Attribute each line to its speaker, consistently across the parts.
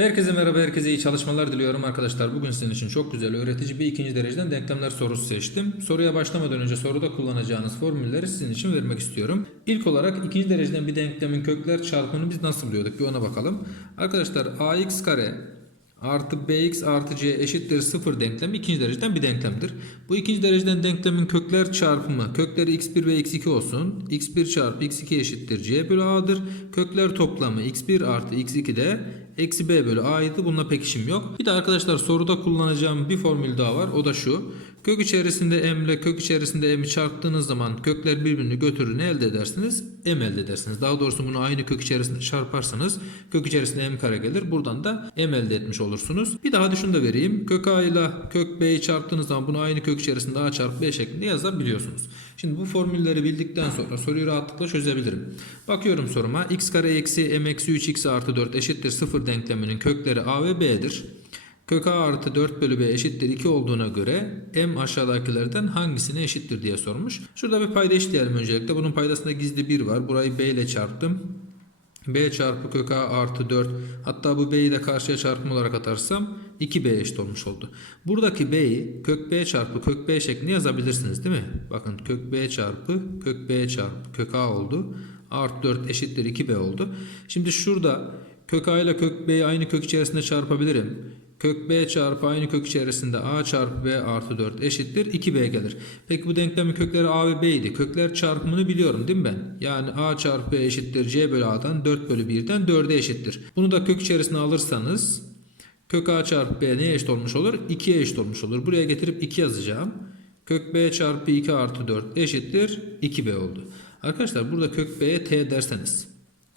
Speaker 1: Herkese merhaba, herkese iyi çalışmalar diliyorum arkadaşlar. Bugün sizin için çok güzel, öğretici bir ikinci dereceden denklemler sorusu seçtim. Soruya başlamadan önce soruda kullanacağınız formülleri sizin için vermek istiyorum. İlk olarak ikinci dereceden bir denklemin kökler çarpımını biz nasıl buluyorduk bir ona bakalım. Arkadaşlar ax kare artı bx artı c eşittir 0 denklemi ikinci dereceden bir denklemdir. Bu ikinci dereceden denklemin kökler çarpımı kökleri x1 ve x2 olsun. x1 çarpı x2 eşittir c bölü a'dır. Kökler toplamı x1 artı x2 de eksi b bölü a'ydı. Bununla pek işim yok. Bir de arkadaşlar soruda kullanacağım bir formül daha var. O da şu. Kök içerisinde m ile kök içerisinde m'i çarptığınız zaman kökler birbirini götürür ne elde edersiniz? m elde edersiniz. Daha doğrusu bunu aynı kök içerisinde çarparsanız kök içerisinde m kare gelir. Buradan da m elde etmiş olursunuz. Bir daha şunu da vereyim. Kök a ile kök b'yi çarptığınız zaman bunu aynı kök içerisinde a çarpı b şeklinde yazabiliyorsunuz. Şimdi bu formülleri bildikten sonra soruyu rahatlıkla çözebilirim. Bakıyorum soruma. x kare eksi m eksi 3 x artı 4 eşittir 0 denkleminin kökleri a ve b'dir. Kök a artı 4 bölü b eşittir 2 olduğuna göre m aşağıdakilerden hangisine eşittir diye sormuş. Şurada bir payda eşitleyelim öncelikle. Bunun paydasında gizli 1 var. Burayı b ile çarptım. b çarpı kök a artı 4 hatta bu b'yi de karşıya çarpım olarak atarsam 2b eşit olmuş oldu. Buradaki b'yi kök b çarpı kök b şeklinde yazabilirsiniz değil mi? Bakın kök b çarpı kök b çarpı kök a oldu. Artı 4 eşittir 2b oldu. Şimdi şurada kök a ile kök b'yi aynı kök içerisinde çarpabilirim. Kök b çarpı aynı kök içerisinde a çarpı b artı 4 eşittir 2b gelir. Peki bu denklemin kökleri a ve b idi. Kökler çarpımını biliyorum değil mi ben? Yani a çarpı b eşittir c bölü a'dan 4 bölü 1'den 4'e eşittir. Bunu da kök içerisine alırsanız kök a çarpı b neye eşit olmuş olur? 2'ye eşit olmuş olur. Buraya getirip 2 yazacağım. Kök b çarpı 2 artı 4 eşittir 2b oldu. Arkadaşlar burada kök b'ye t derseniz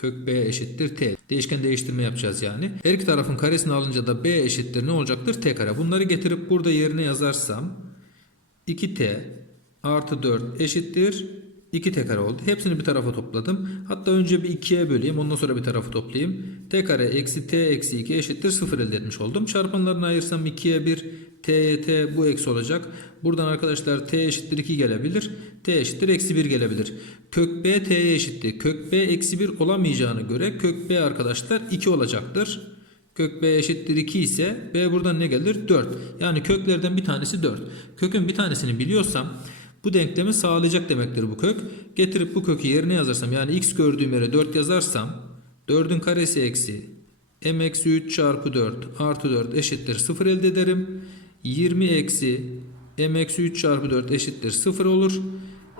Speaker 1: Kök b eşittir t. Değişken değiştirme yapacağız yani. Her iki tarafın karesini alınca da b eşittir ne olacaktır? t kare. Bunları getirip burada yerine yazarsam 2t artı 4 eşittir 2t kare oldu. Hepsini bir tarafa topladım. Hatta önce bir 2'ye böleyim. Ondan sonra bir tarafı toplayayım. t kare eksi t eksi 2 eşittir 0 elde etmiş oldum. Çarpanlarını ayırsam 2'ye 1 t t bu eksi olacak. Buradan arkadaşlar t eşittir 2 gelebilir. t eşittir eksi 1 gelebilir. Kök b t'ye eşitti. Kök b eksi 1 olamayacağına göre kök b arkadaşlar 2 olacaktır. Kök b eşittir 2 ise b buradan ne gelir? 4. Yani köklerden bir tanesi 4. Kökün bir tanesini biliyorsam bu denklemi sağlayacak demektir bu kök. Getirip bu kökü yerine yazarsam yani x gördüğüm yere 4 yazarsam 4'ün karesi eksi m eksi 3 çarpı 4 artı 4 eşittir 0 elde ederim. 20 eksi m eksi 3 çarpı 4 eşittir 0 olur.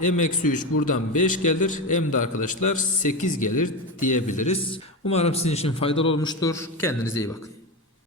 Speaker 1: m eksi 3 buradan 5 gelir. m de arkadaşlar 8 gelir diyebiliriz. Umarım sizin için faydalı olmuştur. Kendinize iyi bakın.